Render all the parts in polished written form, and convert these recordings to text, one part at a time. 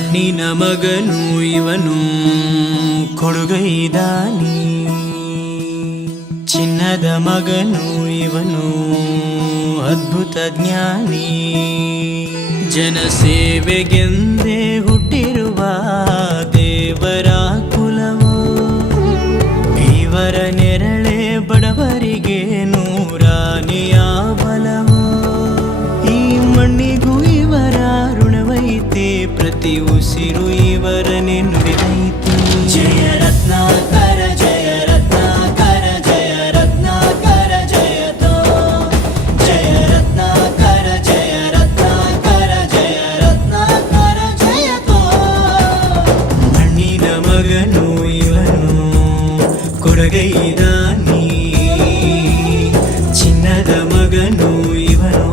ಮಣ್ಣಿನ ಮಗನು ಇವನು ಕೊಡುಗೈದಾನಿ, ಚಿನ್ನದ ಮಗನು ಇವನು ಅದ್ಭುತ ಜ್ಞಾನಿ. ಜನಸೇವೆಗೆಂದೇ ಹುಟ್ಟಿರುವ ದೇವರ ಕುಲವೋ, ಇವರ ನೆರಳೆ ಬಡವರಿಗೆ ನೂರಾನೆಯ ಬಲವೋ. ಈ ಮಣ್ಣಿಗೂ ಇವರ ಋಣವೈತೆ, ಪ್ರತಿ ಉಸಿರು ಇವರನೆ ನುಡಿದೈತೆ. ಜಯ ರತ್ನಾಕರ ಜಯ ರತ್ನಾಕರ ಜಯ ರತ್ನಾಕರ ಜಯತೋ, ಜಯ ರತ್ನಾಕರ ಜಯ ರತ್ನಾಕರ ಜಯ ರತ್ನಾಕರ ಜಯತೋ. ಮಣ್ಣಿನ ಮಗನು ಇವನು ಕೊಡುಗೈದಾನಿ, ಚಿನ್ನದ ಮಗನು ಇವನು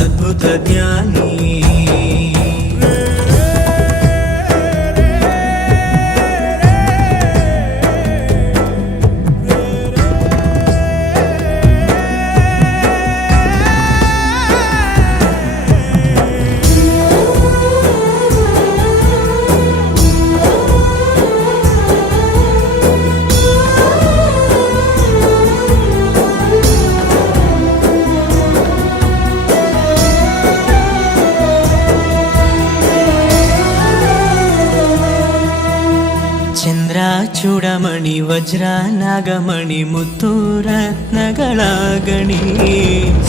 ಅದ್ಭುತ ಜ್ಞಾನಿ. ಚಂದ್ರ ಚೂಡಮಣಿ ವಜ್ರ ನಾಗಮಣಿ ಮುತ್ತು ರತ್ನಗಳ ಗಣಿ,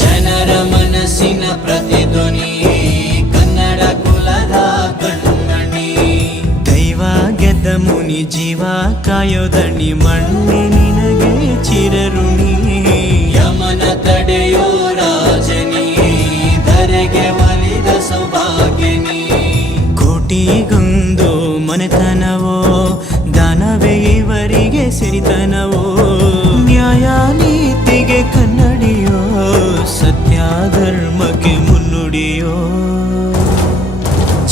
ಜನರ ಮನಸ್ಸಿನ ಪ್ರತಿಧ್ವನಿ ಕನ್ನಡ ಕುಲದ ಕಣ್ಮಣಿ. ದೈವ ಗೆದ್ದ ಮುನಿ ಜೀವ ಕಾಯೋದಣಿ, ಮಣ್ಣೆ ನಿನಗೆ ಚಿರಋಣಿ. ಯಮನ ತಡೆಯೋ ರಾಜನಿ, ಧರೆಗೆ ಒಲಿದ ಸೌಭಾಗ್ಯನಿ. ಕೋಟಿಗೊಂದು ಮನೆತನವೋ, ದಾನವೇ ಇವರಿಗೆ ಸಿರಿತನವೋ. ನ್ಯಾಯ ನೀತಿಗೆ ಕನ್ನಡಿಯೋ, ಸತ್ಯ ಧರ್ಮಕ್ಕೆ ಮುನ್ನುಡಿಯೋ.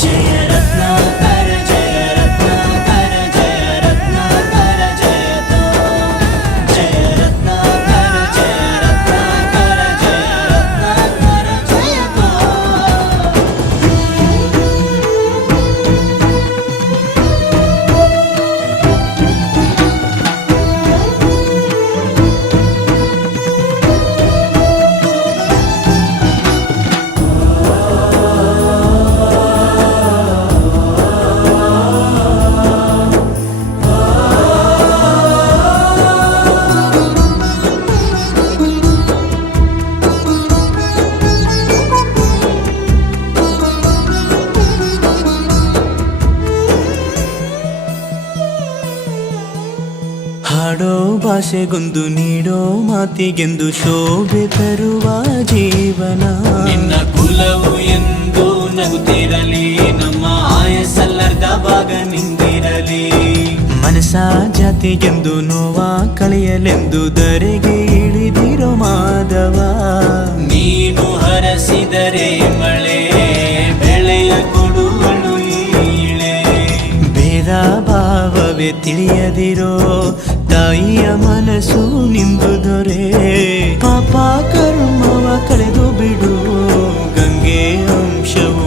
ಜಯ ರತ್ನಾಕರ ಜಯ ರತ್ನಾಕರ ಜಯ ರತ್ನಾಕರ ಜಯತೋ, ಜಯ ರತ್ನಾಕರ ಜಯ ರತ್ನಾಕರ ಜಯ ರತ್ನಾಕರ ಜಯತೋ. ಹಾಡೋ ಭಾಷೆಗೊಂದು ನೀಡೋ ಮಾತಿಗೆಂದು ಶೋಭೆ ತರುವ ಜೀವನ. ನಿನ್ನ ಕುಲವು ಎಂದು ನಗುತ್ತಿರಲಿ, ನಮ್ಮ ಆಯಸ್ಸಲ್ಲರ್ಧ ಭಾಗ ನಿಂದಿರಲಿ. ಮನಸ ಜಾತಿಗೆಂದು ನೋವ ಕಳೆಯಲೆಂದು ಧರೆಗೆ ಇಳಿದಿರೋ ಮಾಧವ. ನೀನು ಹರಸಿದರೆ ಮಳೆ ಬೆಳೆಯ ಕೊಡುವಳು ಈಳೆ. ಭೇದ ಭಾವವೇ ತಿಳಿಯದಿರೋ ತಾಯಿಯ ಮನಸ್ಸು ನಿಂದು ದೊರೆ. ಪಾಪ ಕರ್ಮವ ಕಳೆದು ಬಿಡು, ಗಂಗೆ ಅಂಶವು